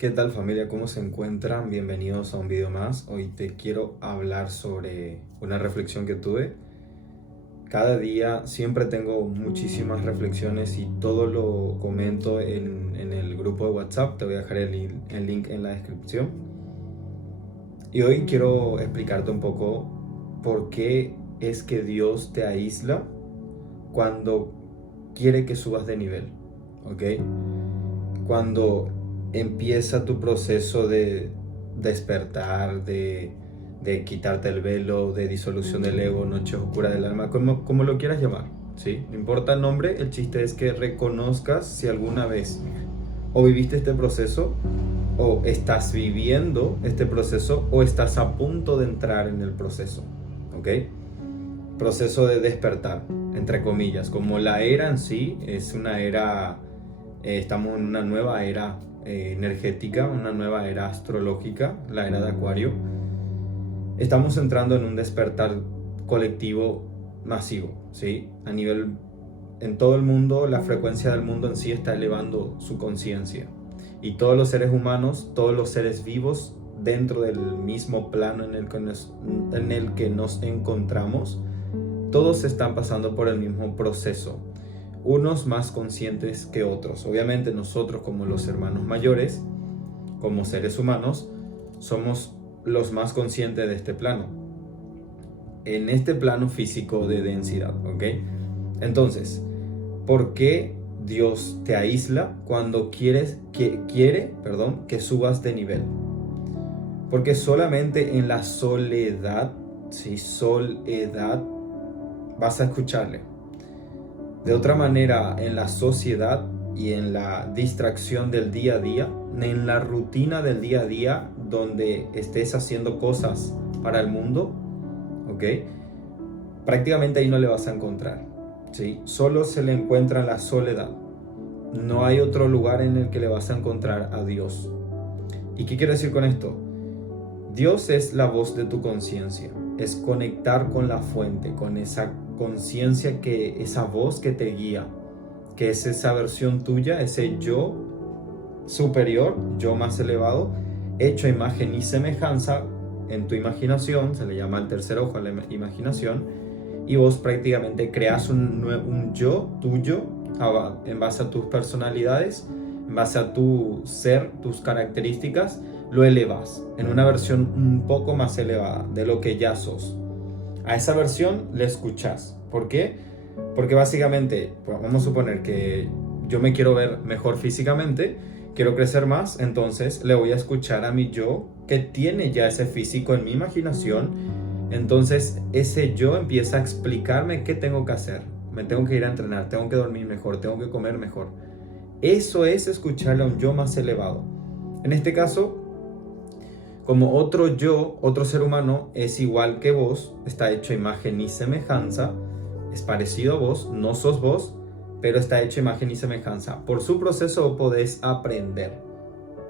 ¿Qué tal familia? ¿Cómo se encuentran? Bienvenidos a un video más. Hoy te quiero hablar sobre una reflexión que tuve. Cada día siempre tengo muchísimas reflexiones y todo lo comento en el grupo de WhatsApp. Te voy a dejar el link en la descripción. Y hoy quiero explicarte un poco por qué es que Dios te aísla cuando quiere que subas de nivel. ¿Ok? Cuando empieza tu proceso de despertar, de quitarte el velo, de disolución del ego, noche oscura del alma, como lo quieras llamar, ¿sí? No importa el nombre, el chiste es que reconozcas si alguna vez o viviste este proceso, o estás viviendo este proceso, o estás a punto de entrar en el proceso, ¿ok? Proceso de despertar, entre comillas, como la era en sí es una era, estamos en una nueva era energética, una nueva era astrológica, la era de Acuario. Estamos entrando en un despertar colectivo masivo, ¿sí? A nivel, en todo el mundo, la frecuencia del mundo en sí está elevando su conciencia. Y todos los seres humanos, todos los seres vivos dentro del mismo plano en el que nos encontramos, todos están pasando por el mismo proceso, unos más conscientes que otros. Obviamente nosotros, como los hermanos mayores, como seres humanos, somos los más conscientes de este plano, en este plano físico de densidad, ¿ok? Entonces, ¿por qué Dios te aísla cuando quiere que subas de nivel? Porque solamente en la soledad, sí, soledad, vas a escucharle. De otra manera, en la sociedad y en la distracción del día a día, en la rutina del día a día, donde estés haciendo cosas para el mundo, ¿ok? Prácticamente ahí no le vas a encontrar, ¿sí? Solo se le encuentra en la soledad. No hay otro lugar en el que le vas a encontrar a Dios. ¿Y qué quiero decir con esto? Dios es la voz de tu conciencia, es conectar con la fuente, con esa conciencia, esa voz que te guía, que es esa versión tuya, ese yo superior, yo más elevado, hecho a imagen y semejanza en tu imaginación, se le llama el tercer ojo a la imaginación, y vos prácticamente creas un yo tuyo en base a tus personalidades, en base a tu ser, tus características, lo elevas en una versión un poco más elevada de lo que ya sos. A esa versión le escuchas. ¿Por qué? Porque básicamente, pues vamos a suponer que yo me quiero ver mejor físicamente, quiero crecer más, entonces le voy a escuchar a mi yo que tiene ya ese físico en mi imaginación. Entonces ese yo empieza a explicarme qué tengo que hacer. Me tengo que ir a entrenar, tengo que dormir mejor, tengo que comer mejor. Eso es escucharle a un yo más elevado. En este caso, como otro yo, otro ser humano, es igual que vos, está hecho a imagen y semejanza, es parecido a vos, no sos vos, pero está hecho a imagen y semejanza. Por su proceso podés aprender.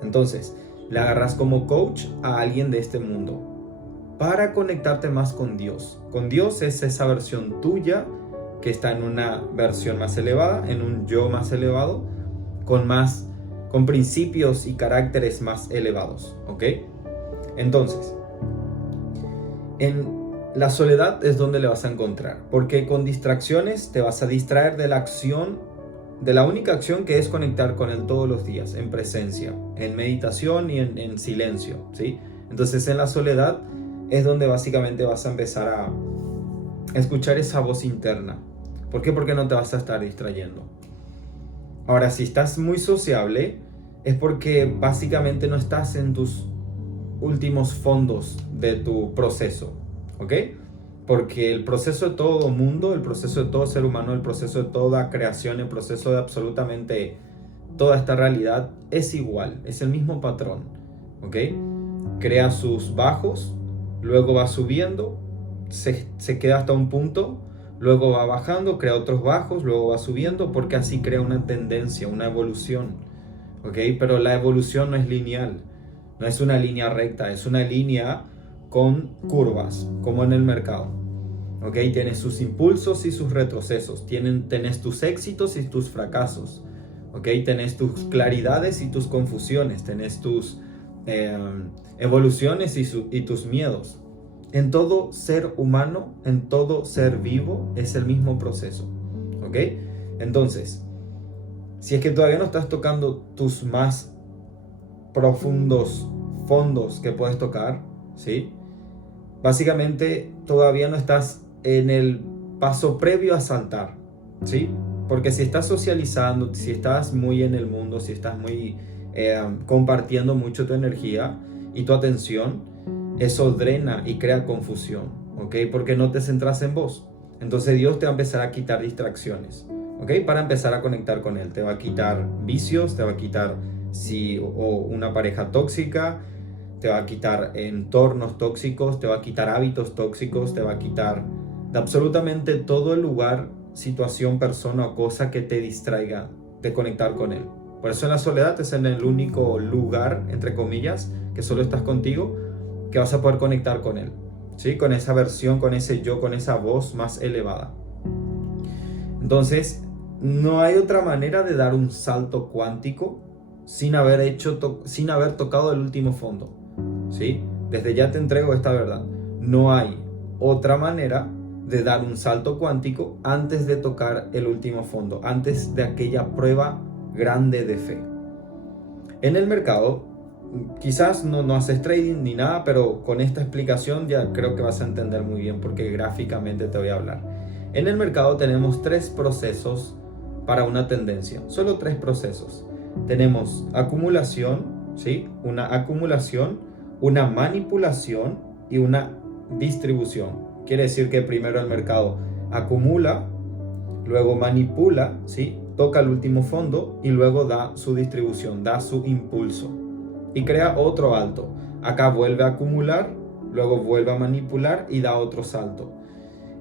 Entonces, le agarras como coach a alguien de este mundo para conectarte más con Dios. Con Dios es esa versión tuya que está en una versión más elevada, en un yo más elevado, con principios y caracteres más elevados, ¿ok? Entonces, en la soledad es donde le vas a encontrar, porque con distracciones te vas a distraer de la acción, de la única acción que es conectar con Él todos los días, en presencia, en meditación y en silencio, ¿sí? Entonces en la soledad es donde básicamente vas a empezar a escuchar esa voz interna. ¿Por qué? Porque no te vas a estar distrayendo. Ahora, si estás muy sociable, es porque básicamente no estás en tus últimos fondos de tu proceso, ¿ok? Porque el proceso de todo mundo, el proceso de todo ser humano, el proceso de toda creación, el proceso de absolutamente toda esta realidad es igual, es el mismo patrón, ¿ok? Crea sus bajos, luego va subiendo, se queda hasta un punto, luego va bajando, crea otros bajos, luego va subiendo, porque así crea una tendencia, una evolución, ¿ok? Pero la evolución no es lineal. No es una línea recta, es una línea con curvas, como en el mercado. ¿Ok? Tienes sus impulsos y sus retrocesos. Tenés tus éxitos y tus fracasos. ¿ok? Tenés tus claridades y tus confusiones, tenés tus evoluciones y tus miedos. En todo ser humano, en todo ser vivo, es el mismo proceso, ¿ok? Entonces, si es que todavía no estás tocando tus más profundos fondos que puedes tocar, ¿sí? Básicamente todavía no estás en el paso previo a saltar, ¿sí? Porque si estás socializando, si estás muy en el mundo, si estás muy compartiendo mucho tu energía y tu atención, eso drena y crea confusión, ¿ok? Porque no te centras en vos. Entonces Dios te va a empezar a quitar distracciones, ¿ok? Para empezar a conectar con Él. Te va a quitar vicios, te va a quitar o una pareja tóxica, te va a quitar entornos tóxicos, te va a quitar hábitos tóxicos, te va a quitar de absolutamente todo el lugar, situación, persona o cosa que te distraiga de conectar con Él. Por eso en la soledad es en el único lugar, entre comillas, que solo estás contigo, que vas a poder conectar con Él, ¿sí? Con esa versión, con ese yo, con esa voz más elevada. Entonces, no hay otra manera de dar un salto cuántico sin haber tocado el último fondo, ¿sí? Desde ya te entrego esta verdad. No hay otra manera de dar un salto cuántico antes de tocar el último fondo, antes de aquella prueba grande de fe. En el mercado, quizás no haces trading ni nada, pero con esta explicación ya creo que vas a entender muy bien porque gráficamente te voy a hablar. En el mercado tenemos 3 procesos para una tendencia, solo 3 procesos. Tenemos acumulación, ¿sí? Una acumulación, una manipulación y una distribución. Quiere decir que primero el mercado acumula, luego manipula, ¿sí? Toca el último fondo y luego da su distribución, da su impulso y crea otro alto. Acá vuelve a acumular, luego vuelve a manipular y da otro salto.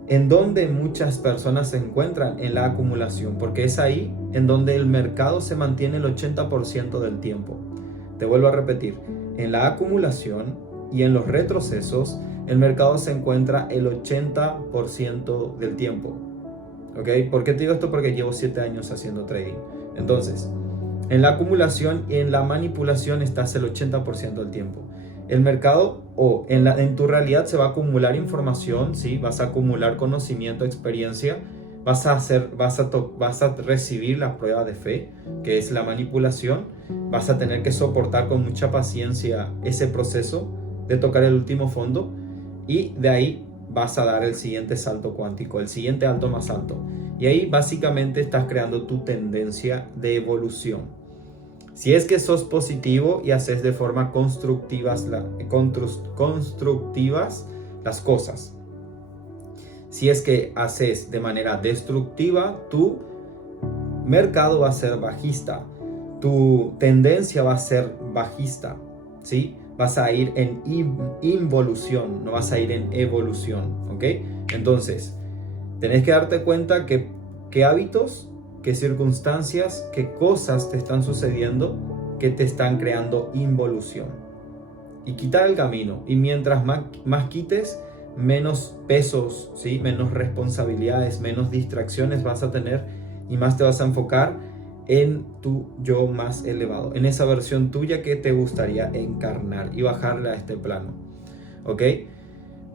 En donde muchas personas se encuentran en la acumulación, porque es ahí en donde el mercado se mantiene el 80% del tiempo. Te vuelvo a repetir, en la acumulación y en los retrocesos, el mercado se encuentra el 80% del tiempo. ¿Ok? ¿Por qué te digo esto? Porque llevo 7 años haciendo trading. Entonces, en la acumulación y en la manipulación estás el 80% del tiempo. El mercado en tu realidad se va a acumular información, ¿sí? Vas a acumular conocimiento, experiencia, vas a recibir la prueba de fe, que es la manipulación, vas a tener que soportar con mucha paciencia ese proceso de tocar el último fondo y de ahí vas a dar el siguiente salto cuántico, el siguiente alto más alto. Y ahí básicamente estás creando tu tendencia de evolución. Si es que sos positivo y haces de forma constructivas las cosas. Si es que haces de manera destructiva, tu mercado va a ser bajista. Tu tendencia va a ser bajista, ¿sí? Vas a ir en involución, no vas a ir en evolución, ¿ok? Entonces, tenés que darte cuenta que qué hábitos, qué circunstancias, qué cosas te están sucediendo que te están creando involución. Y quitar el camino. Y mientras más quites, menos pesos, ¿sí? Menos responsabilidades, menos distracciones vas a tener y más te vas a enfocar en tu yo más elevado, en esa versión tuya que te gustaría encarnar y bajarla a este plano, ¿ok?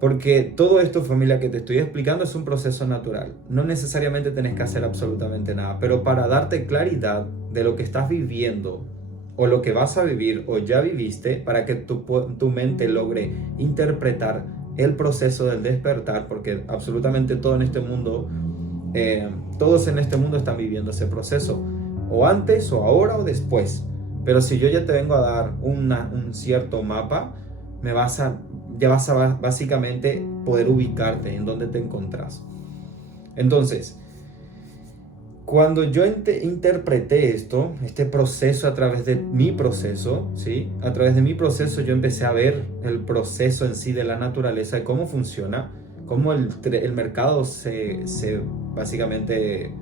Porque todo esto, familia, que te estoy explicando es un proceso natural. No necesariamente tenés que hacer absolutamente nada, pero para darte claridad de lo que estás viviendo o lo que vas a vivir o ya viviste, para que tu mente logre interpretar el proceso del despertar, porque absolutamente todo en este mundo, todos en este mundo están viviendo ese proceso, o antes, o ahora, o después. Pero si yo ya te vengo a dar un cierto mapa, ya vas a básicamente poder ubicarte en dónde te encontrás. Entonces, cuando yo interpreté este proceso a través de mi proceso, ¿sí? A través de mi proceso yo empecé a ver el proceso en sí de la naturaleza, de cómo funciona, cómo el mercado básicamente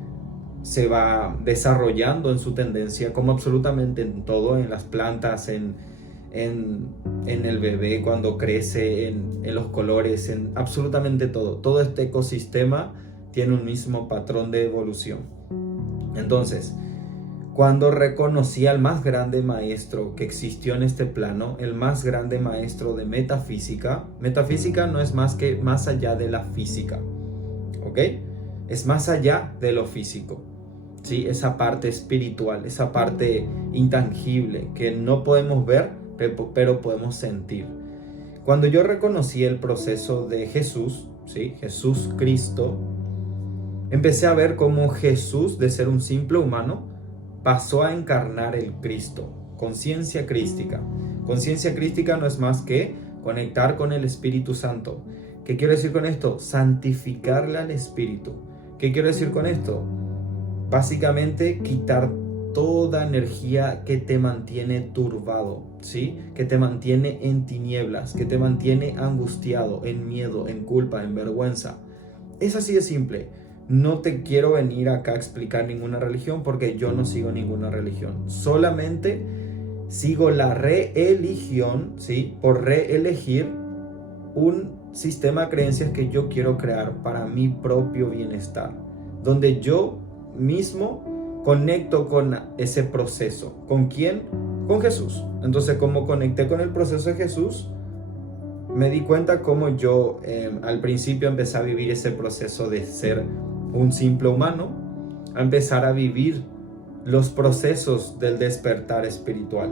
se va desarrollando en su tendencia, como absolutamente en todo, en las plantas, en el bebé cuando crece, en los colores, en absolutamente todo. Todo este ecosistema tiene un mismo patrón de evolución. Entonces, cuando reconocí al más grande maestro que existió en este plano, el más grande maestro de metafísica. Metafísica no es más que más allá de la física, ¿ok? Es más allá de lo físico, ¿sí? Esa parte espiritual, esa parte intangible que no podemos ver, pero podemos sentir. Cuando yo reconocí el proceso de Jesús, ¿sí? Jesús Cristo, empecé a ver cómo Jesús, de ser un simple humano, pasó a encarnar el Cristo, conciencia crística. Conciencia crística no es más que conectar con el Espíritu Santo. ¿Qué quiero decir con esto? Santificarle al Espíritu. ¿Qué quiero decir con esto? Básicamente quitar toda energía que te mantiene turbado, ¿sí? Que te mantiene en tinieblas, que te mantiene angustiado, en miedo, en culpa, en vergüenza. Es así de simple. No te quiero venir acá a explicar ninguna religión porque yo no sigo ninguna religión. Solamente sigo la religión, ¿sí? Por reelegir un sistema de creencias que yo quiero crear para mi propio bienestar, donde yo mismo conecto con ese proceso. ¿Con quién? Con Jesús. Entonces, como conecté con el proceso de Jesús, me di cuenta cómo yo al principio empecé a vivir ese proceso de ser un simple humano, a empezar a vivir los procesos del despertar espiritual,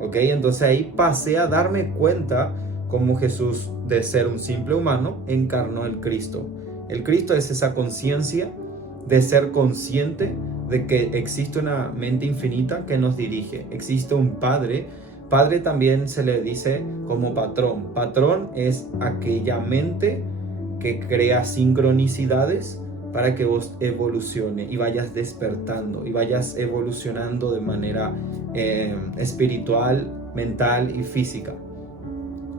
¿ok? Entonces ahí pasé a darme cuenta cómo Jesús, de ser un simple humano, encarnó el Cristo. El Cristo es esa conciencia de ser consciente de que existe una mente infinita que nos dirige, existe un Padre. Padre también se le dice como patrón. Patrón es aquella mente que crea sincronicidades para que vos evolucione y vayas despertando y vayas evolucionando de manera espiritual, mental y física.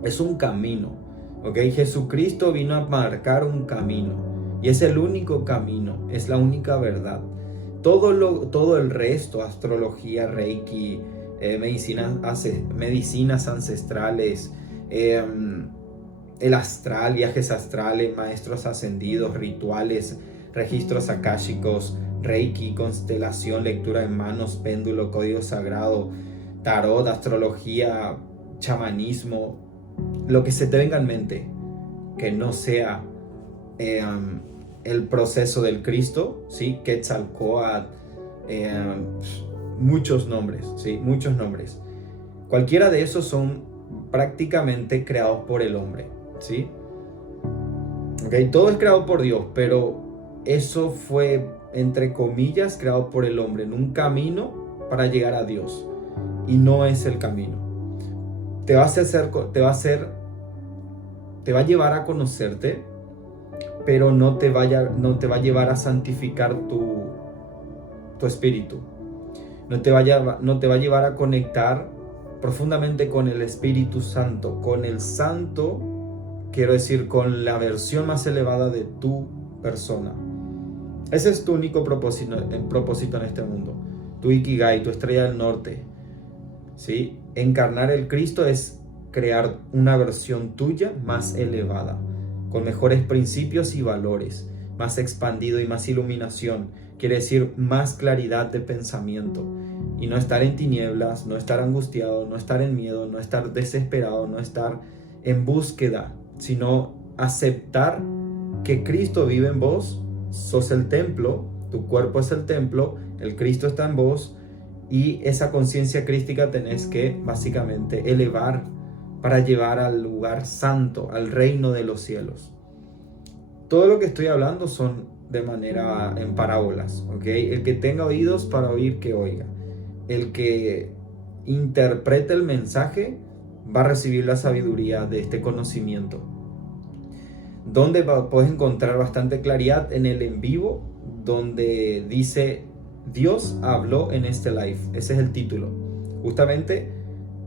Es un camino, ¿ok? Jesucristo vino a marcar un camino y es el único camino, es la única verdad. Todo el resto, astrología, reiki, medicinas ancestrales, el astral, viajes astrales, maestros ascendidos, rituales, registros akáshicos, reiki, constelación, lectura de manos, péndulo, código sagrado, tarot, astrología, chamanismo, lo que se te venga en mente, que no sea el proceso del Cristo, ¿sí? Quetzalcóatl, muchos nombres, ¿sí? Muchos nombres. Cualquiera de esos son prácticamente creados por el hombre, ¿sí? ¿Okay? Todo es creado por Dios, pero eso fue, entre comillas, creado por el hombre en un camino para llegar a Dios. Y no es el camino. Te va a llevar a conocerte, pero no te va a llevar a santificar tu espíritu. No te va a llevar a conectar profundamente con el Espíritu Santo, con el Santo, quiero decir, con la versión más elevada de tu persona. Ese es tu único propósito en este mundo, tu Ikigai, tu estrella del norte, ¿sí? Encarnar el Cristo es crear una versión tuya más elevada, con mejores principios y valores, más expandido y más iluminación, quiere decir más claridad de pensamiento, y no estar en tinieblas, no estar angustiado, no estar en miedo, no estar desesperado, no estar en búsqueda, sino aceptar que Cristo vive en vos, sos el templo, tu cuerpo es el templo, el Cristo está en vos, y esa conciencia crística tenés que básicamente elevar para llevar al lugar santo, al reino de los cielos. Todo lo que estoy hablando son de manera en parábolas, ¿ok? El que tenga oídos para oír, que oiga. El que interprete el mensaje va a recibir la sabiduría de este conocimiento. Donde puedes encontrar bastante claridad en el en vivo, donde dice Dios habló en este live. Ese es el título. Justamente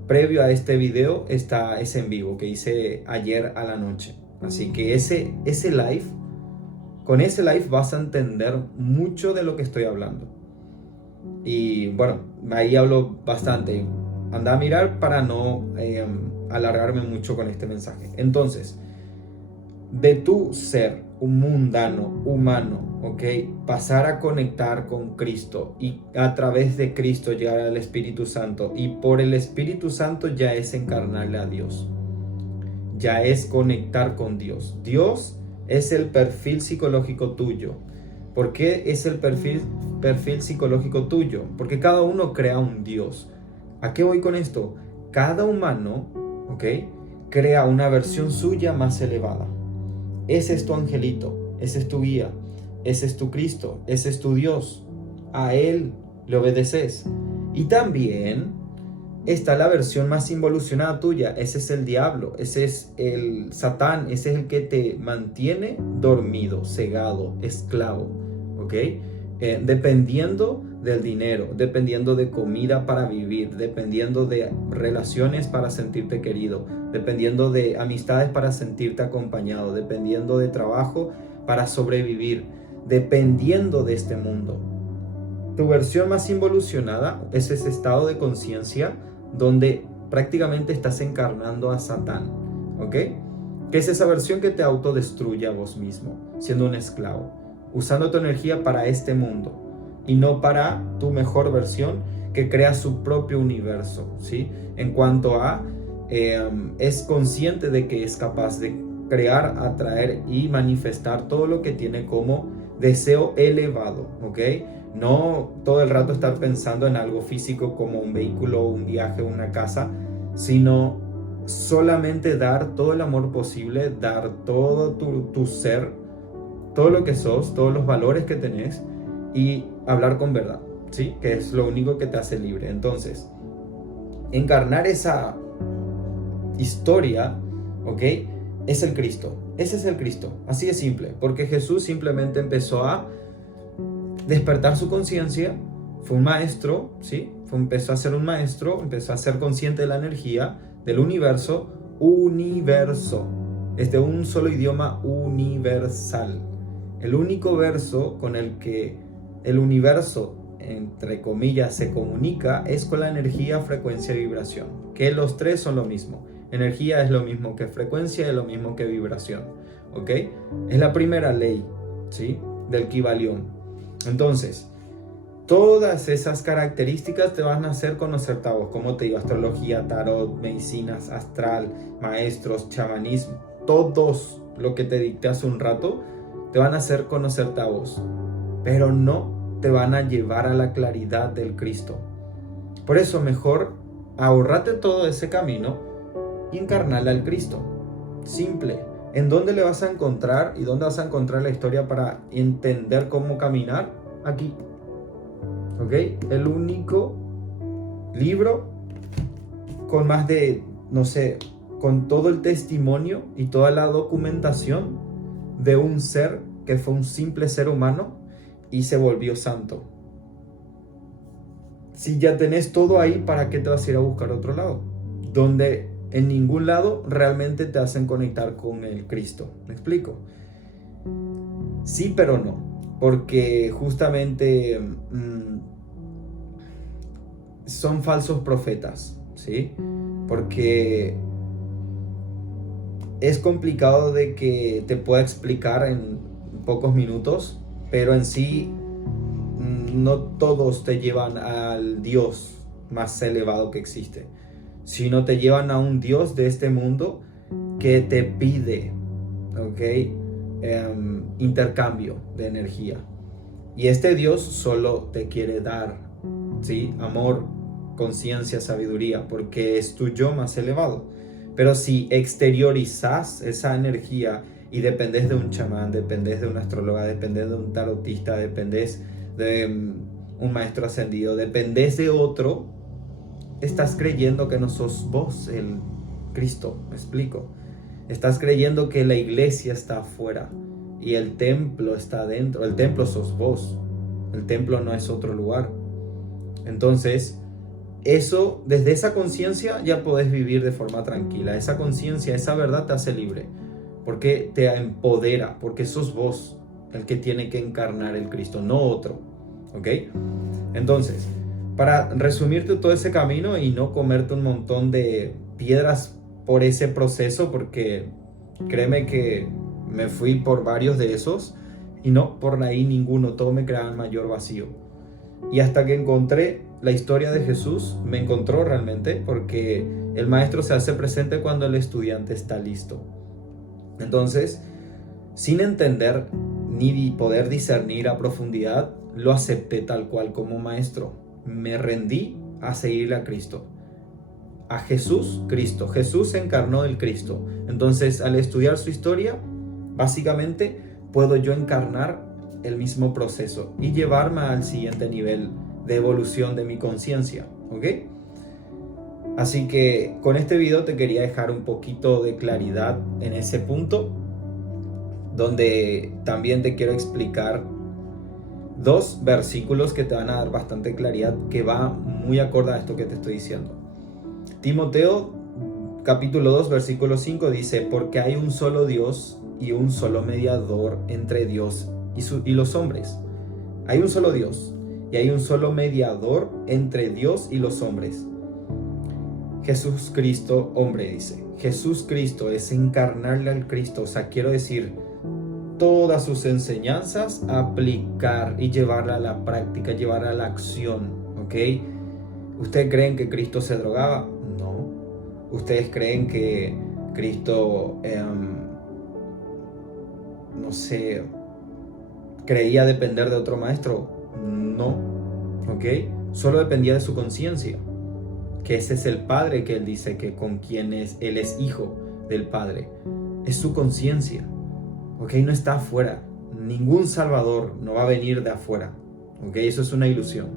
previo a este video está ese en vivo que hice ayer a la noche. Así que ese live, con ese live vas a entender mucho de lo que estoy hablando. Y bueno, ahí hablo bastante. Anda a mirar para no alargarme mucho con este mensaje. Entonces, de tu ser, un mundano, humano, ¿ok? Pasar a conectar con Cristo y a través de Cristo llegar al Espíritu Santo, y por el Espíritu Santo ya es encarnarle a Dios, ya es conectar con Dios. Dios es el perfil psicológico tuyo. ¿Por qué es el perfil psicológico tuyo? Porque cada uno crea un Dios. ¿A qué voy con esto? Cada humano, ¿ok?, crea una versión suya más elevada. Ese es tu angelito, ese es tu guía, ese es tu Cristo, ese es tu Dios. A Él le obedeces. Y también está la versión más involucionada tuya. Ese es el diablo, ese es el Satán, ese es el que te mantiene dormido, cegado, esclavo, ¿ok? Dependiendo del dinero, dependiendo de comida para vivir, dependiendo de relaciones para sentirte querido, dependiendo de amistades para sentirte acompañado, dependiendo de trabajo para sobrevivir, dependiendo de este mundo. Tu versión más involucionada es ese estado de conciencia donde prácticamente estás encarnando a Satán, ¿ok? Que es esa versión que te autodestruye a vos mismo, siendo un esclavo, usando tu energía para este mundo y no para tu mejor versión que crea su propio universo, ¿sí? En cuanto a, es consciente de que es capaz de crear, atraer y manifestar todo lo que tiene como deseo elevado, ¿ok? No todo el rato estar pensando en algo físico como un vehículo, un viaje, una casa, sino solamente dar todo el amor posible, dar todo tu ser, todo lo que sos, todos los valores que tenés, y hablar con verdad, ¿sí? Que es lo único que te hace libre. Entonces, encarnar esa historia, ¿ok?, es el Cristo. Ese es el Cristo, así de simple, porque Jesús simplemente empezó a despertar su conciencia, fue un maestro, ¿sí? Empezó a ser un maestro, empezó a ser consciente de la energía, del universo, es de un solo idioma universal. El único verso con el que el universo, entre comillas, se comunica es con la energía, frecuencia y vibración, que los tres son lo mismo. Energía es lo mismo que frecuencia, es lo mismo que vibración, ¿ok? Es la primera ley, ¿sí?, del Kybalión. Entonces, todas esas características te van a hacer conocerte a vos. Como te digo, astrología, tarot, medicinas, astral, maestros, chamanismo, todos lo que te dicté hace un rato te van a hacer conocerte a vos, pero no te van a llevar a la claridad del Cristo. Por eso mejor ahorrate todo ese camino y encarnarle al Cristo. Simple. ¿En dónde le vas a encontrar y dónde vas a encontrar la historia para entender cómo caminar? Aquí. ¿Ok? El único libro con más de, no sé, con todo el testimonio y toda la documentación de un ser que fue un simple ser humano y se volvió santo. Si ya tenés todo ahí, ¿para qué te vas a ir a buscar otro lado? Donde en ningún lado realmente te hacen conectar con el Cristo. ¿Me explico? Sí, pero no. Porque justamente son falsos profetas, ¿sí? Porque es complicado de que te pueda explicar en pocos minutos, pero en sí no todos te llevan al Dios más elevado que existe, sino te llevan a un Dios de este mundo que te pide, ¿ok?, intercambio de energía. Y este Dios solo te quiere dar, ¿sí?, amor, conciencia, sabiduría, porque es tu yo más elevado. Pero si exteriorizas esa energía y dependes de un chamán, dependes de una astróloga, dependes de un tarotista, dependes de un maestro ascendido, dependes de otro, estás creyendo que no sos vos el Cristo. ¿Me explico? Estás creyendo que la iglesia está afuera y el templo está adentro. El templo sos vos. El templo no es otro lugar. Entonces, eso, desde esa conciencia ya podés vivir de forma tranquila. Esa conciencia, esa verdad te hace libre, porque te empodera, porque sos vos el que tiene que encarnar el Cristo, no otro. ¿Ok? Entonces, para resumirte todo ese camino y no comerte un montón de piedras por ese proceso, porque créeme que Me fui por varios de esos y no, por ahí ninguno, todo me creaba un mayor vacío. Y hasta que encontré la historia de Jesús, me encontró realmente, porque el maestro se hace presente cuando el estudiante está listo. Entonces, sin entender ni poder discernir a profundidad, lo acepté tal cual como maestro. Me rendí a seguirle a Cristo. A Jesús, Cristo. Jesús se encarnó del Cristo. Entonces, al estudiar su historia, básicamente puedo yo encarnar el mismo proceso y llevarme al siguiente nivel de evolución de mi conciencia, ¿ok? Así que con este video te quería dejar un poquito de claridad en ese punto, donde también te quiero explicar dos versículos que te van a dar bastante claridad, que va muy acorde a esto que te estoy diciendo. Timoteo capítulo 2 versículo 5 dice: porque hay un solo Dios y un solo mediador entre Dios y los hombres. Hay un solo Dios y hay un solo mediador entre Dios y los hombres. Jesús Cristo, hombre, dice. Jesús Cristo es encarnarle al Cristo. O sea, quiero decir, todas sus enseñanzas aplicar y llevarla a la práctica, llevarla a la acción, ¿ok? ¿Ustedes creen que Cristo se drogaba? No. ¿Ustedes creen que Cristo, no sé, creía depender de otro maestro? No, ¿ok? Solo dependía de su conciencia, que ese es el Padre, que él dice que con quien él es hijo del Padre. Es su conciencia, ¿ok? No está afuera. Ningún salvador no va a venir de afuera, ¿ok? Eso es una ilusión.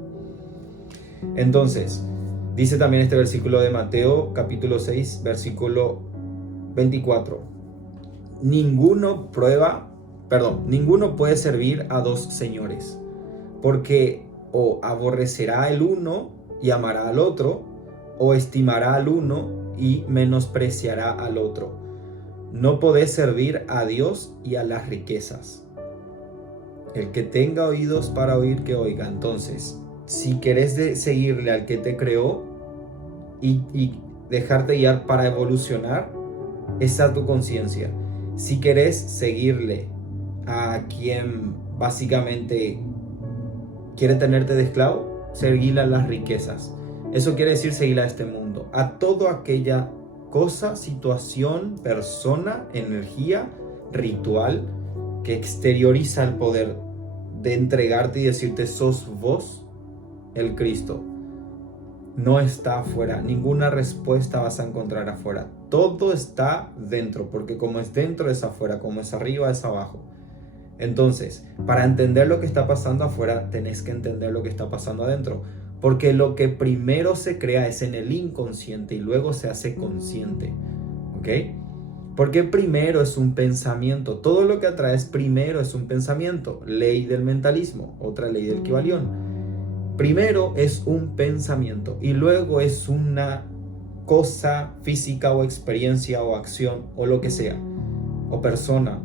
Entonces, dice también este versículo de Mateo capítulo 6, versículo 24. Ninguno puede servir a dos señores, porque o aborrecerá el uno y amará al otro, o estimará al uno y menospreciará al otro. No podés servir a Dios y a las riquezas. El que tenga oídos para oír, que oiga. Entonces, si querés seguirle al que te creó y dejarte guiar para evolucionar, esa tu conciencia. Si querés seguirle a quien básicamente quiere tenerte de esclavo, seguirle a las riquezas. Eso quiere decir seguirle a este mundo, a toda aquella cosa, situación, persona, energía, ritual que exterioriza el poder de entregarte y decirte: sos vos el Cristo. No está afuera, ninguna respuesta vas a encontrar afuera. Todo está dentro, porque como es dentro es afuera, como es arriba es abajo. Entonces, para entender lo que está pasando afuera, tenés que entender lo que está pasando adentro. Porque lo que primero se crea es en el inconsciente y luego se hace consciente, ¿ok? Porque primero es un pensamiento. Todo lo que atraes primero es un pensamiento. Ley del mentalismo, otra ley del Kybalión. Primero es un pensamiento y luego es una cosa física o experiencia o acción o lo que sea, o persona.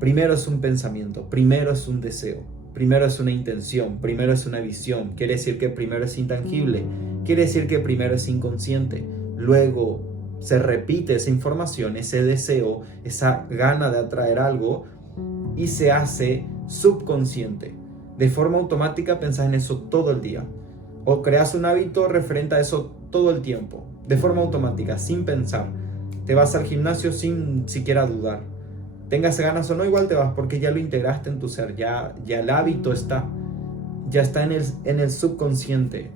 Primero es un pensamiento, primero es un deseo, primero es una intención, primero es una visión. Quiere decir que primero es intangible, quiere decir que primero es inconsciente. Luego se repite esa información, ese deseo, esa gana de atraer algo, y se hace subconsciente. De forma automática pensás en eso todo el día, o creas un hábito referente a eso todo el tiempo, de forma automática, sin pensar. Te vas al gimnasio sin siquiera dudar. Tengas ganas o no, igual te vas, porque ya lo integraste en tu ser, ya el hábito está, ya está en el subconsciente.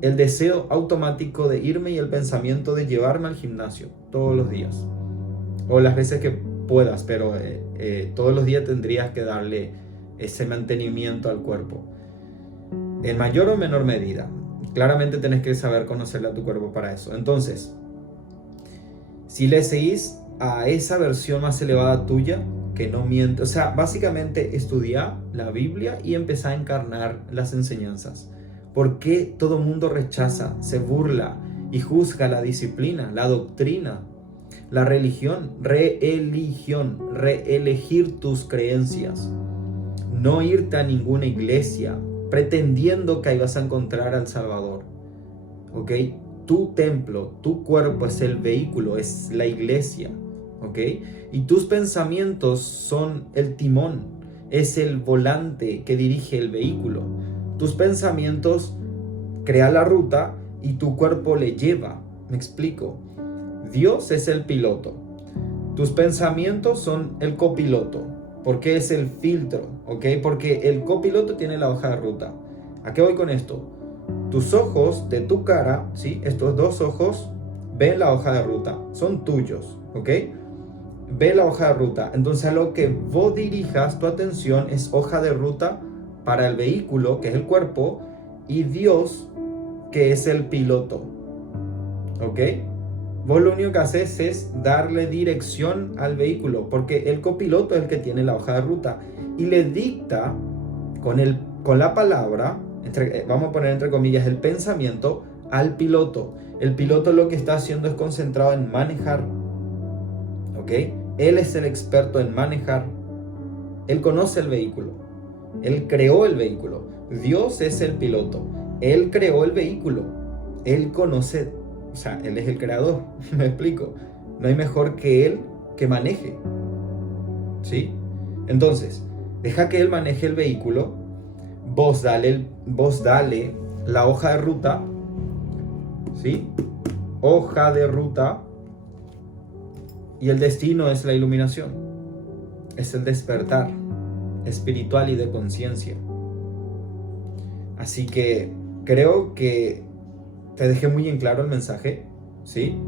El deseo automático de irme y el pensamiento de llevarme al gimnasio todos los días, o las veces que puedas, pero todos los días tendrías que darle ese mantenimiento al cuerpo, en mayor o menor medida. Claramente tenés que saber conocerle a tu cuerpo para eso. Entonces, si le seguís a esa versión más elevada tuya, que no miente, o sea, básicamente estudia la Biblia y empezá a encarnar las enseñanzas. ¿Por qué todo mundo rechaza, se burla y juzga la disciplina, la doctrina, la religión? Reelegir tus creencias. No irte a ninguna iglesia pretendiendo que ahí vas a encontrar al Salvador, ¿ok? Tu templo, tu cuerpo es el vehículo, es la iglesia, ¿ok? Y tus pensamientos son el timón, es el volante que dirige el vehículo. Tus pensamientos crean la ruta y tu cuerpo le lleva. ¿Me explico? Dios es el piloto. Tus pensamientos son el copiloto, porque es el filtro, ¿ok? Porque el copiloto tiene la hoja de ruta. ¿A qué voy con esto? Tus ojos de tu cara, ¿sí? Estos dos ojos ven la hoja de ruta, son tuyos, ¿ok? Ve la hoja de ruta. Entonces a lo que vos dirijas tu atención es hoja de ruta para el vehículo, que es el cuerpo, y Dios, que es el piloto, ¿ok? Vos lo único que haces es darle dirección al vehículo, porque el copiloto es el que tiene la hoja de ruta y le dicta con la palabra, vamos a poner entre comillas, el pensamiento al piloto. El piloto lo que está haciendo es concentrado en manejar, ¿ok? Él es el experto en manejar. Él conoce el vehículo. Él creó el vehículo. Dios es el piloto. Él creó el vehículo. Él conoce, o sea, Él es el creador. ¿Me explico? No hay mejor que Él que maneje, ¿sí? Entonces, deja que Él maneje el vehículo. Vos dale la hoja de ruta, ¿sí? Hoja de ruta. Y el destino es la iluminación. Es el despertar espiritual y de conciencia. Así que creo que te dejé muy en claro el mensaje, ¿sí?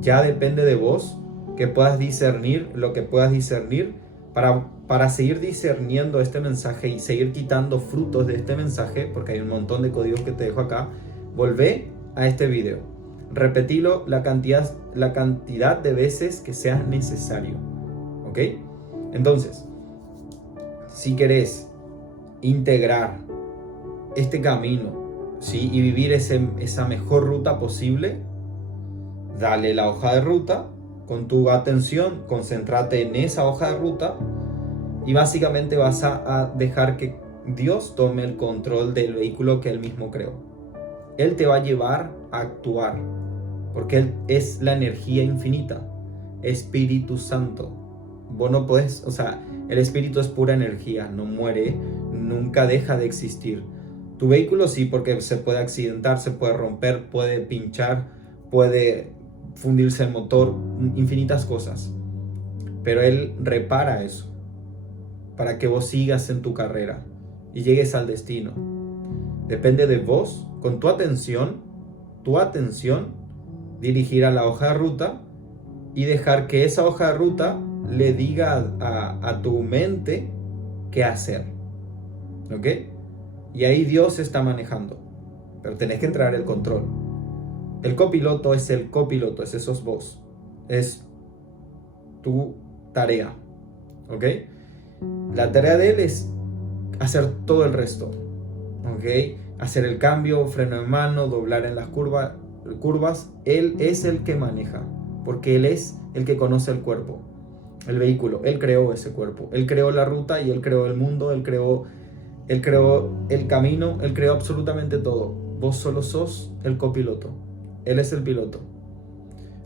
Ya depende de vos que puedas discernir lo que puedas discernir para seguir discerniendo este mensaje y seguir quitando frutos de este mensaje, porque hay un montón de códigos que te dejo acá. Volvé a este video, repetilo la cantidad de veces que sea necesario, ¿ok? Entonces, si querés integrar este camino, ¿sí? Y vivir esa mejor ruta posible, dale la hoja de ruta con tu atención, concéntrate en esa hoja de ruta y básicamente vas a dejar que Dios tome el control del vehículo que Él mismo creó. Él te va a llevar a actuar, porque Él es la energía infinita, Espíritu Santo. Vos no podés, o sea, el Espíritu es pura energía, no muere, nunca deja de existir. Tu vehículo sí, porque se puede accidentar, se puede romper, puede pinchar, puede fundirse el motor, infinitas cosas. Pero Él repara eso para que vos sigas en tu carrera y llegues al destino. Depende de vos, con tu atención, dirigir a la hoja de ruta y dejar que esa hoja de ruta le diga a tu mente qué hacer, ¿ok? Y ahí Dios está manejando, pero tenés que entrar el control. El copiloto es el copiloto, ese sos vos, es tu tarea, ¿ok? La tarea de Él es hacer todo el resto, ¿ok? Hacer el cambio, freno en mano, doblar en las curvas. Él es el que maneja, porque Él es el que conoce el cuerpo, el vehículo. Él creó ese cuerpo, Él creó la ruta y Él creó el mundo, Él creó el camino, Él creó absolutamente todo. Vos solo sos el copiloto, Él es el piloto.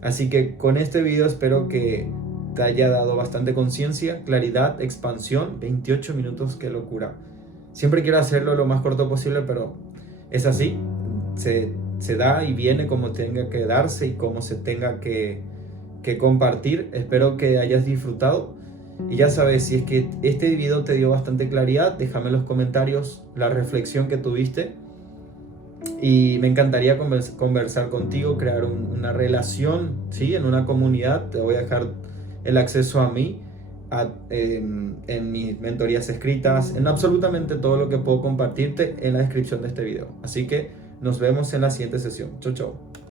Así que con este video espero que te haya dado bastante conciencia, claridad, expansión. 28 minutos, qué locura. Siempre quiero hacerlo lo más corto posible, pero es así. Se da y viene como tenga que darse y como se tenga que compartir. Espero que hayas disfrutado. Y ya sabes, si es que este video te dio bastante claridad, déjame en los comentarios la reflexión que tuviste. Y me encantaría conversar contigo, crear una relación, ¿sí? En una comunidad. Te voy a dejar el acceso a mí, en mis mentorías escritas, en absolutamente todo lo que puedo compartirte en la descripción de este video. Así que nos vemos en la siguiente sesión. Chau, chau.